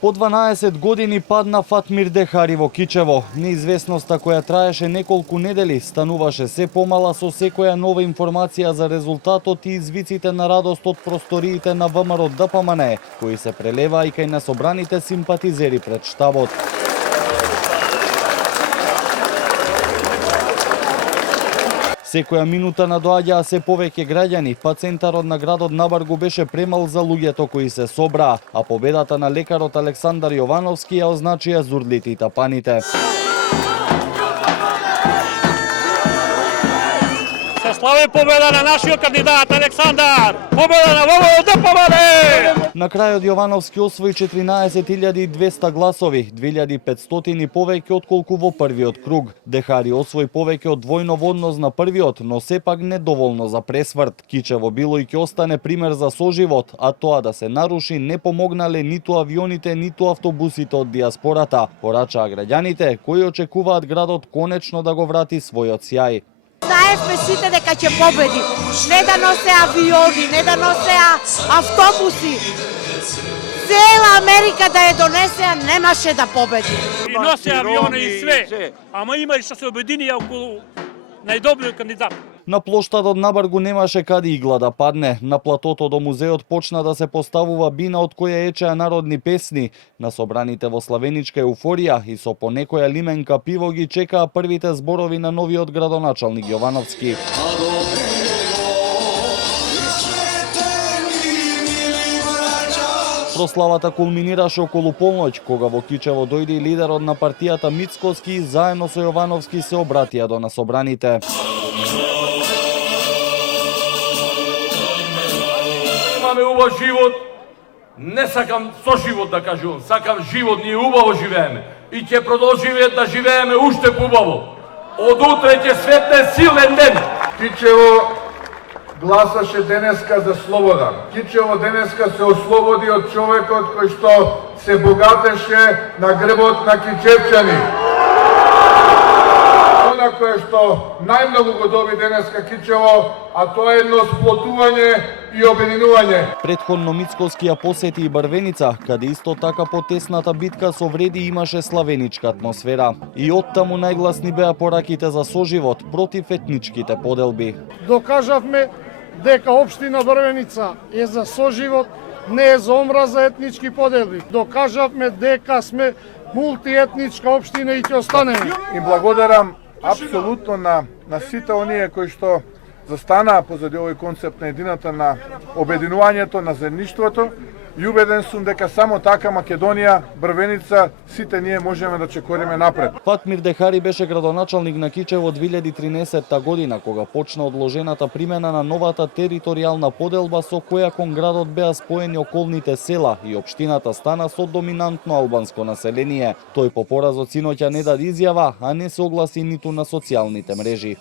По 12 години падна Фатмир Дехари во Кичево. Неизвестноста која траеше неколку недели стануваше се помала со секоја нова информација за резултатот и извиците на радост од просториите на ВМРО ДПМН, кои се прелеваа и кај насобраните симпатизери пред штабот. Секоја минута надоаѓаа се повеќе граѓани, па центарот на градот Набаргу беше премал за луѓето кои се собраа, а победата на лекарот Александар Јовановски ја означија зурлите и тапаните. Се слави победа на нашиот кандидат Александар! Победа на ВМРО ДПМН! На крајот Јовановски освои 14.200 гласови, 2500 повеќе отколку во првиот круг. Дехари освои повеќе од двојно во однос на првиот, но сепак недоволно за пресврт. Кичево било и ќе остане пример за соживот, а тоа да се наруши не помогнале ниту авионите, ниту автобусите од диаспората, порачаа граѓаните кои очекуваат градот конечно да го врати својот сјај. Знаевме сите дека ќе победи. Не да носе авиони, не да носе автобуси. Цела Америка да ја донесеа, немаше да победи. И носе авиони и све, ама има и што се обединија околу најдобриот кандидат. На плоштадот Набаргу немаше каде игла да падне. На платото до музеот почна да се поставува бина од која ечеа народни песни. На собраните во славеничка еуфорија и со по некоја лименка пиво ги чекаа првите зборови на новиот градоначалник Јовановски. Прославата кулминираше околу полноќ, кога во Кичево дојде и лидерот на партијата Мицкоски и заедно со Јовановски се обратија до насобраните. Имаме убав живот, не сакам со живот да кажувам, сакам живот, ние убаво живееме и ќе продолжиме да живееме уште поубаво. Од утре ќе светне силен ден. Кичево гласаше денеска за слобода. Кичево денеска се ослободи од човекот кој што се богатеше на грбот на кичевчани. Она кое што најмногу го доби денеска Кичево, а тоа е едно сплотување и обединување. Претходно Мицкоски ја посети и Брвеница, каде исто така по тесната битка со вреди имаше славеничка атмосфера. И оттаму најгласни беа пораките за соживот против етничките поделби. Докажавме дека општина Брвеница е за соживот, не е за омраза етнички поделби. Докажавме дека сме мултиетничка општина и ќе останеме. И благодарам апсолутно на сите оние кои што застанаа позади овој концепт на едината, на обединувањето, на заедништвото и убеден сум дека само така Македонија, Брвеница, сите ние можеме да чекориме напред. Фатмир Дехари беше градоначалник на Кичево 2013 година, кога почна одложената примена на новата територијална поделба со која кон градот беа споени околните села и општината стана со доминантно албанско население. Тој по поразот синоќа не даде изјава, а не се огласи ниту на социјалните мрежи.